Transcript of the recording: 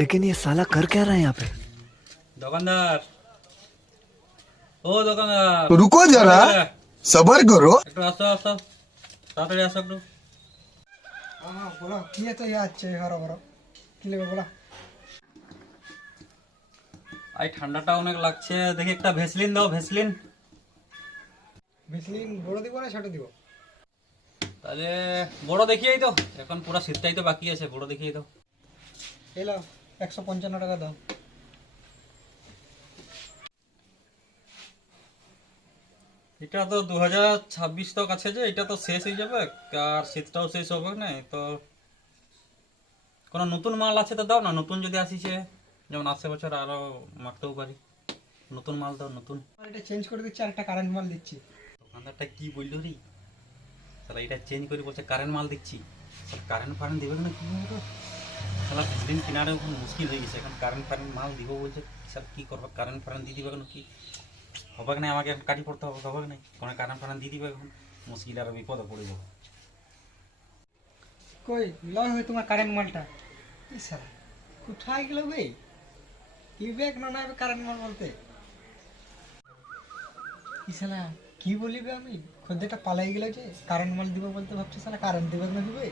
लेकिन ये साला कर क्या रहा है यहाँ पे। দোকানদার, ও দোকানদার, तो रुको जरा, सबर करो। একটু আসো আসো, তাড়াতাড়ি আসো একটু। হ্যাঁ বলো কি এত ইয়ে আছে হরো বড় কি নেবে বলো। আই ঠান্ডাটা অনেক লাগছে, দেখি একটা ভেসলিন দাও, ভেসলিন। ভেসলিন বড় দিব না ছোট দিব? তাহলে বড় দেখিয়েই তো, এখন পুরো শীতটাই তো বাকি আছে, বড় দেখিয়ে দাও। এলো 155 টাকা দাও। এটা তো 2026 তো কাছে, যে এটা তো শেষ হয়ে যাবে, আর শীতটাও শেষ হবে না তো। কোনো নতুন মাল আছে তো দাও না, নতুন যদি আসিছে, যেমন আসছে বছর আরো মাখতেও পারি। নতুন মাল দাও, নতুন। আর এটা চেঞ্জ করে দিচ্ছি আর একটা কারেন্ট মাল দিচ্ছি। দোকানদারটা কি বললো রে, তাহলে এটা চেঞ্জ করে বলছে কারেন্ট মাল দিচ্ছি। কারেন্ট ফারেন্ট দেবে না কি হবে, তাহলে দিন কিনারে এখন মুশকিল হয়ে গেছে। এখন কারেন্ট ফারেন্ট মাল দিব বলছে, স্যার কি করবো, কারেন্ট ফারেন্ট দিয়ে দিবে কেন, কি হবে না, আমাকে কাটি পড়তে হবে, হবে না কোনো কারেন্ট ফারেন্ট দিয়ে দিবে, এখন মুশকিল আর বিপদে পড়ে যাবো। কই লয় হয় তোমার কারেন্ট মালটা? এই সারা কোথায় গেল বে? ইবেক না না কারেন্ট মাল বলতে এই শালা কি বলিবে? আমি খদ্দেরটা পালাই গেল যে কারেন্ট মাল দিব বলতে ভাবছি শালা কারেন্ট দিবে না দিবে।